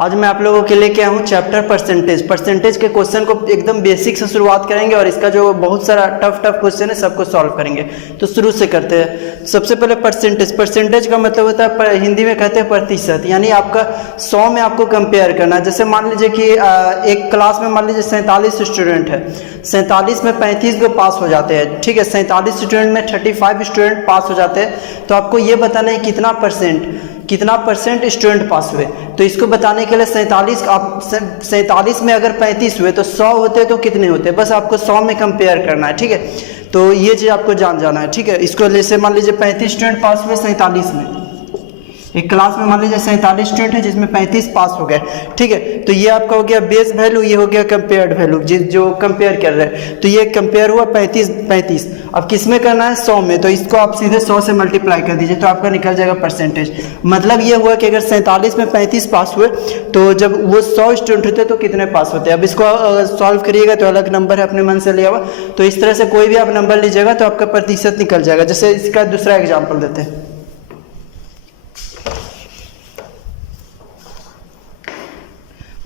आज मैं आप लोगों के लिए क्या हूँ चैप्टर परसेंटेज के क्वेश्चन को एकदम बेसिक से शुरुआत करेंगे और इसका जो बहुत सारा टफ क्वेश्चन है सबको सॉल्व करेंगे। तो शुरू से करते हैं। सबसे पहले परसेंटेज का मतलब होता है हिंदी में कहते हैं प्रतिशत, यानी आपका 100 में आपको कंपेयर करना है। जैसे मान लीजिए कि एक क्लास में मान लीजिए 47 स्टूडेंट है, 47 में 35 को पास हो जाते हैं, ठीक है। 47 स्टूडेंट में 35 स्टूडेंट पास हो जाते हैं, तो आपको ये बताना है कितना परसेंट स्टूडेंट पास हुए। तो इसको बताने के लिए 47 में अगर 35 हुए तो 100 होते तो कितने होते, बस आपको 100 में कंपेयर करना है, ठीक है। तो ये चीज़ आपको जाना है, ठीक है। इसको जैसे मान लीजिए 35 स्टूडेंट पास हुए 47 में, एक क्लास में मान लीजिए 47 स्टूडेंट है जिसमें 35 पास हो गए, ठीक है। तो ये आपका हो गया बेस वैल्यू, ये हो गया कंपेयर्ड वैल्यू जो कंपेयर कर रहे हैं। तो ये कंपेयर हुआ 35। अब किस में करना है, 100 में। तो इसको आप सीधे 100 से मल्टीप्लाई कर दीजिए तो आपका निकल जाएगा परसेंटेज। मतलब ये हुआ कि अगर 47 में 35 पास हुए तो जब वो 100 स्टूडेंट होते तो कितने पास होते हैं। अब इसको सॉल्व करिएगा तो अलग नंबर है, अपने मन से लिया हुआ। तो इस तरह से कोई भी आप नंबर लीजिएगा तो आपका प्रतिशत निकल जाएगा। जैसे इसका दूसरा एग्जाम्पल देते हैं।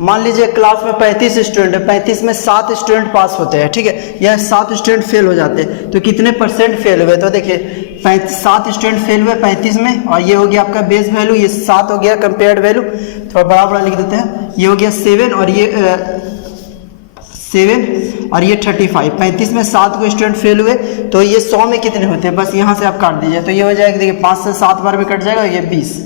मान लीजिए क्लास में 35 स्टूडेंट है, 35 में 7 स्टूडेंट पास होते हैं, ठीक है। यह 7 स्टूडेंट फेल हो जाते हैं, तो कितने परसेंट फेल हुए। तो देखिए 7 स्टूडेंट फेल हुए 35 में, और ये हो गया आपका बेस वैल्यू, ये 7 हो गया कंपेयर्ड वैल्यू, थोड़ा बड़ा लिख देते हैं। ये हो गया 7 और ये 35। 35 में 7 को स्टूडेंट फेल हुए तो ये 100 में कितने होते हैं, बस यहाँ से आप काट दीजिए। तो ये हो जाएगा, देखिए 5 से 7 बार में कट जाएगा, ये 20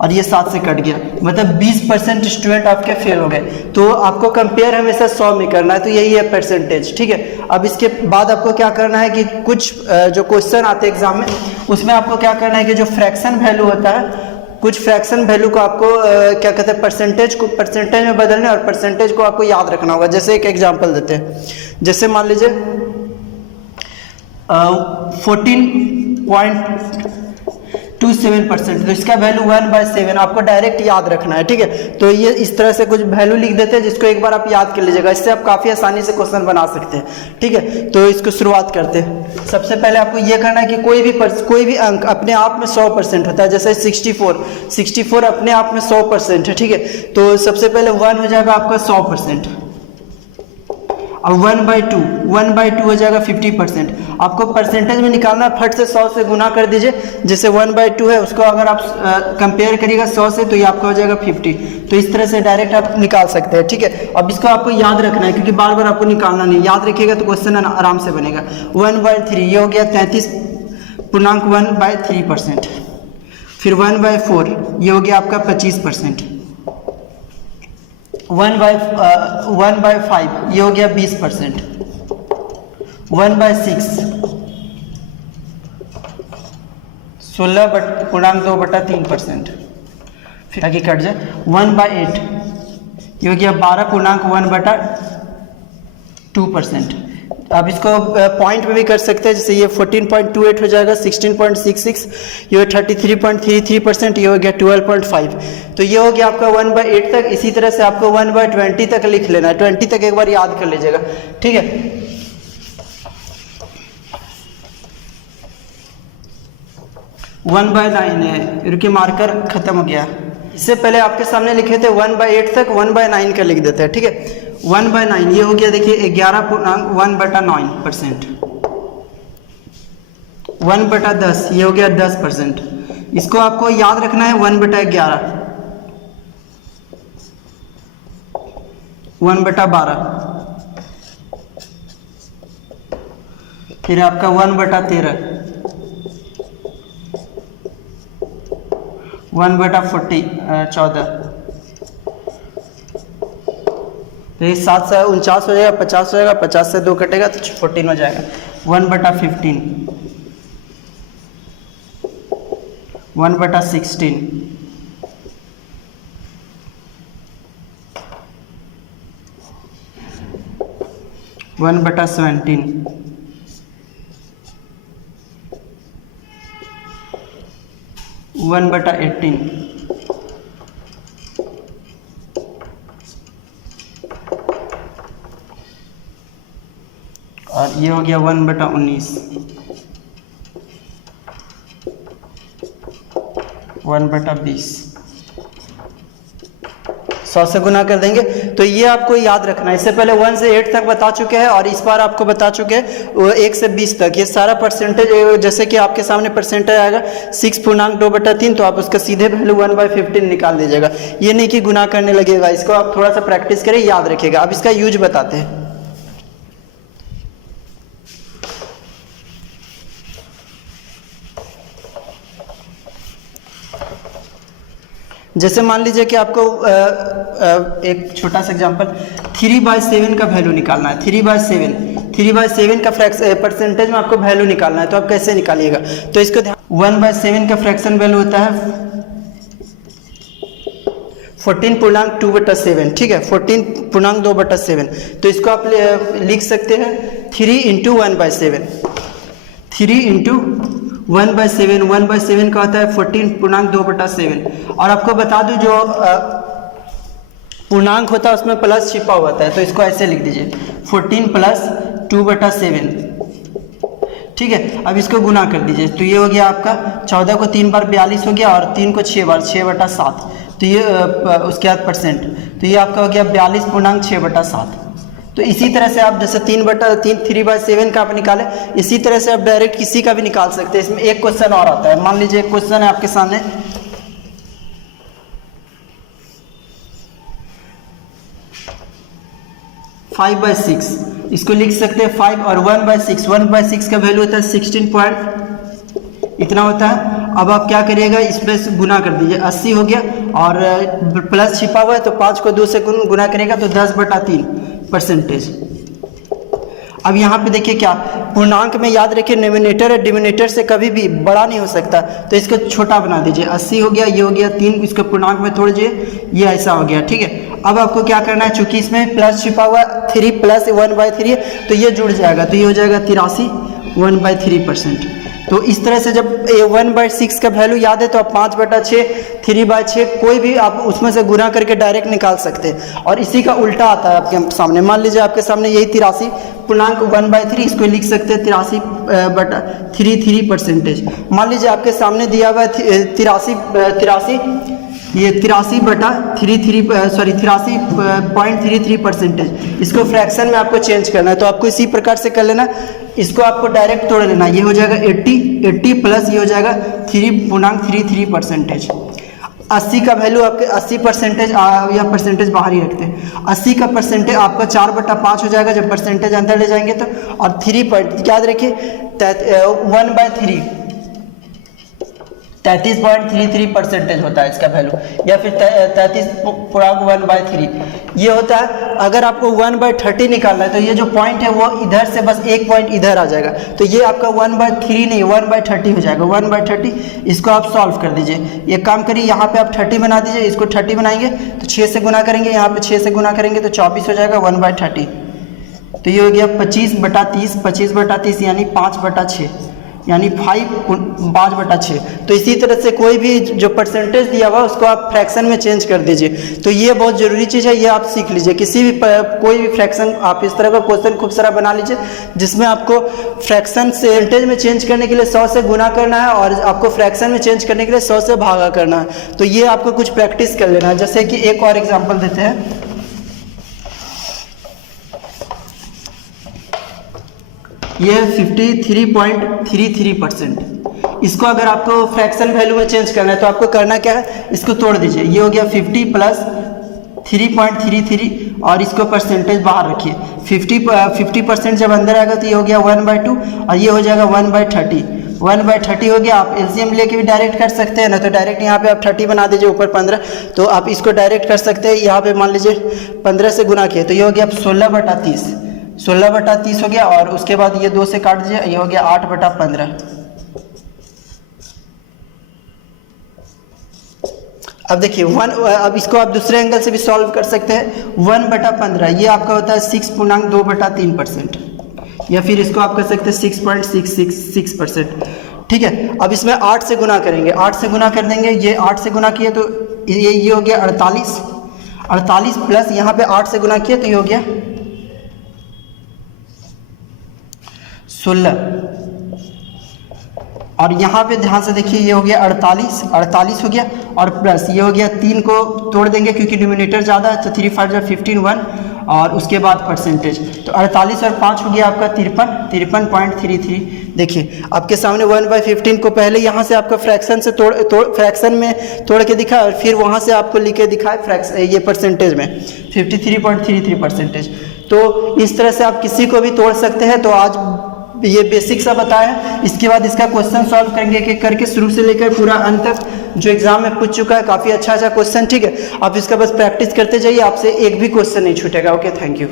और ये 7 से कट गया, मतलब 20% स्टूडेंट आपके फेल हो गए। तो आपको कंपेयर हमेशा 100 में करना है, तो यही है परसेंटेज, ठीक है। अब इसके बाद आपको क्या करना है कि कुछ जो क्वेश्चन आते हैं एग्जाम में, उसमें आपको क्या करना है कि जो फ्रैक्शन वैल्यू होता है, कुछ फ्रैक्शन वैल्यू को आपको क्या कहते हैं परसेंटेज में बदलना है, और परसेंटेज को आपको याद रखना होगा। जैसे एक एग्जाम्पल देते हैं, जैसे मान लीजिए 14.27%, तो इसका वैल्यू 1/7 आपको डायरेक्ट याद रखना है, ठीक है। तो ये इस तरह से कुछ वैल्यू लिख देते हैं जिसको एक बार आप याद कर लीजिएगा, इससे आप काफ़ी आसानी से क्वेश्चन बना सकते हैं, ठीक है। तो इसको शुरुआत करते हैं। सबसे पहले आपको ये करना है कि कोई भी अंक अपने आप में 100% होता है। जैसे 64 अपने आप में 100% है, ठीक है। तो सबसे पहले 1 हो जाएगा आपका 100%। अब 1/2 हो जाएगा 50%। आपको परसेंटेज में निकालना है, फट से 100 से गुना कर दीजिए। जैसे 1/2 है, उसको अगर आप कंपेयर करिएगा 100 से तो ये आपका हो जाएगा 50। तो इस तरह से डायरेक्ट आप निकाल सकते हैं, ठीक है। अब इसको आपको याद रखना है, क्योंकि बार बार आपको निकालना नहीं, याद रखिएगा तो क्वेश्चन आराम से बनेगा। 1/3 ये हो गया 33.1/3%। फिर 1/4 ये हो गया आपका 25%। 1/5 ये हो गया 20%। 1/6 16.2/3%, फिर आगे कट जाए। 1/8 ये हो गया 12.1/2%। आप इसको पॉइंट में भी कर सकते हैं, जैसे ये 14.28 हो जाएगा, 16.66, ये 33.33%, ये हो गया 12.5। तो ये हो गया आपका 1/8 तक। इसी तरह से आपको 1/20 तक लिख लेना है, 20 तक एक बार याद कर लीजिएगा, ठीक है। 1/9 है, रुकिए मार्कर खत्म हो गया। इससे पहले आपके सामने लिखे थे 1/8 तक, 1/9 का लिख देते हैं, ठीक है। 1/9 ये हो गया, देखिए 11.1/9%। 1/10 ये हो गया 10%। इसको आपको याद रखना है 1/11, 1/12, फिर आपका 1/13, 1/14। तो ये 7 से 49 हो जाएगा, 50 हो जाएगा, 50 से 2 कटेगा तो 14 हो जाएगा। 1/15, 1/16, 1/17, 1/18, और ये हो गया 1/19, 1/20, 100 से गुना कर देंगे। तो ये आपको याद रखना है। इससे पहले 1 से 8 तक बता चुके हैं और इस बार आपको बता चुके हैं 1 से 20 तक। ये सारा परसेंटेज, जैसे कि आपके सामने परसेंटेज आएगा 6.2/3, तो आप उसका सीधे वैल्यू 1/15 निकाल दीजिएगा। ये नहीं कि गुना करने लगेगा, इसको आप थोड़ा सा प्रैक्टिस करें, याद रखिएगा। अब इसका यूज बताते हैं। जैसे मान लीजिए कि आपको एक छोटा सा एग्जांपल 3/7 का वैल्यू निकालना है। 3/7 का परसेंटेज में आपको वैल्यू निकालना है, तो आप कैसे निकालिएगा? तो इसको ध्यान, 1/7 का फ्रैक्शन वैल्यू होता है 14.2/7, ठीक है, 14.2/7। तो इसको आप लिख सकते हैं 3 × 1/7। 3 × 1/7, 1/7 का होता है 14.2/7। और आपको बता दूं जो पूर्णांक होता है उसमें प्लस छिपा हुआ होता है, तो इसको ऐसे लिख दीजिए 14 + 2/7, ठीक है। अब इसको गुना कर दीजिए, तो ये हो गया आपका 14 को 3 बार 42 हो गया और 3 को 6 बार 6/7, तो ये उसके बाद परसेंट, तो ये आपका हो गया 42.6/7। तो इसी तरह से आप जैसे 3/7 का आप निकाले, इसी तरह से आप डायरेक्ट किसी का भी निकाल सकते हैं। इसमें एक क्वेश्चन और आता है, मान लीजिए एक क्वेश्चन है आपके सामने, 5/6, इसको लिख सकते हैं 5 और 1/6। 1/6 का वैल्यू होता है 16 पॉइंट इतना होता है। अब आप क्या करिएगा, इसमें से गुना कर दीजिए, 80 हो गया और प्लस छिपा हुआ है, तो 5 को 2 से गुना करेगा तो 10/3 परसेंटेज। अब यहाँ पे देखिए क्या पूर्णांक में याद रखिए डिनोमिनेटर है, डिनोमिनेटर से कभी भी बड़ा नहीं हो सकता, तो इसको छोटा बना दीजिए। 80 हो गया, ये हो गया 3, इसको पूर्णांक में तोड़ दीजिए, ये ऐसा हो गया, ठीक है। अब आपको क्या करना है, चूंकि इसमें प्लस छिपा हुआ 3 + 1/3 तो ये जुड़ जाएगा, तो ये हो जाएगा 83 1/3%। तो इस तरह से जब 1/6 का वैल्यू याद है तो आप 5/6 3/6 कोई भी आप उसमें से गुना करके डायरेक्ट निकाल सकते हैं। और इसी का उल्टा आता है आपके सामने, मान लीजिए आपके सामने यही 83.1/3, इसको लिख सकते हैं 83/33 परसेंटेज। मान लीजिए आपके सामने दिया हुआ है 83.33 परसेंटेज, इसको फ्रैक्शन में आपको चेंज करना है, तो आपको इसी प्रकार से कर लेना। इसको आपको डायरेक्ट तोड़ लेना, ये हो जाएगा 80 प्लस ये हो जाएगा 3.33 परसेंटेज। 80 का वैल्यू आपके 80 परसेंटेज या परसेंटेज बाहर ही रखते हैं, 80 का परसेंटेज आपका 4/5 हो जाएगा जब परसेंटेज अंदर ले जाएंगे तो। और 3 पॉइंट याद रखिए 1/3 33.33 परसेंटेज होता है इसका वैल्यू, या फिर 33.1/3 ये होता है। अगर आपको 1/30 निकालना है तो ये जो पॉइंट है वो इधर से बस एक पॉइंट इधर आ जाएगा, तो ये आपका 1/3 नहीं 1/30 हो जाएगा। 1/30 इसको आप सॉल्व कर दीजिए। ये काम करिए, यहाँ पे आप 30 बना दीजिए, इसको 30 बनाएंगे तो 6 से गुना करेंगे, यहाँ पे 6 से गुना करेंगे तो 24 हो जाएगा 1/30। तो ये हो गया 25/30, 25/30 यानी 5/6 यानी 5/6। तो इसी तरह से कोई भी जो परसेंटेज दिया हुआ उसको आप फ्रैक्शन में चेंज कर दीजिए। तो ये बहुत ज़रूरी चीज़ है, ये आप सीख लीजिए। किसी भी कोई भी फ्रैक्शन आप इस तरह का क्वेश्चन खूब सारा बना लीजिए जिसमें आपको फ्रैक्शन से परसेंटेज में चेंज करने के लिए 100 से गुना करना है और आपको फ्रैक्शन में चेंज करने के लिए 100 से भागा करना है। तो ये आपको कुछ प्रैक्टिस कर लेना है। जैसे कि एक और एग्जाम्पल देते हैं, ये है 53.33%। इसको अगर आपको फ्रैक्शन वैल्यू में चेंज करना है तो आपको करना क्या है, इसको तोड़ दीजिए। ये हो गया 50 + 3.33 और इसको परसेंटेज बाहर रखिए। 50% जब अंदर आएगा तो ये हो गया 1/2 और ये हो जाएगा 1/30। 1/30 हो गया। आप एलसीएम लेके भी डायरेक्ट कर सकते हैं ना, तो डायरेक्ट यहाँ पे आप 30 बना दीजिए, ऊपर 15, तो आप इसको डायरेक्ट कर सकते हैं। यहाँ पे मान लीजिए 15 से गुना किए तो ये हो गया 16/30, 16/30 हो गया। और उसके बाद ये 2 से काट दीजिए, ये हो गया 8/15। अब देखिए अब इसको आप दूसरे एंगल से भी सॉल्व कर सकते हैं। 1/15 ये आपका होता है 6.2/3%, या फिर इसको आप कर सकते हैं 6.666%। ठीक है, अब इसमें 8 से गुना करेंगे, 8 से गुना कर देंगे। ये 8 से गुना किए तो ये हो गया 48 प्लस यहाँ पे 8 से गुना किए तो ये हो गया 16। और यहाँ पे ध्यान से देखिए, ये हो गया 48 हो गया, और प्लस ये हो गया 3 को तोड़ देंगे क्योंकि डिनोमिनेटर ज़्यादा है, तो 3 5 जा 15 1, और उसके बाद परसेंटेज, तो 48 और 5 हो गया आपका 53.33। देखिए आपके सामने 1/15 को पहले यहाँ से आपका फ्रैक्शन से फ्रैक्शन में तोड़ के दिखा, और फिर वहाँ से आपको लिख के दिखाए ये परसेंटेज में 53.33%। तो इस तरह से आप किसी को भी तोड़ सकते हैं। तो आज ये बेसिक सा बताया, इसके बाद इसका क्वेश्चन सॉल्व करेंगे एक एक करके, शुरू से लेकर पूरा अंत तक जो एग्जाम में पूछ चुका है। काफ़ी अच्छा क्वेश्चन, ठीक है। आप इसका बस प्रैक्टिस करते जाइए, आपसे एक भी क्वेश्चन नहीं छूटेगा। Okay, thank you.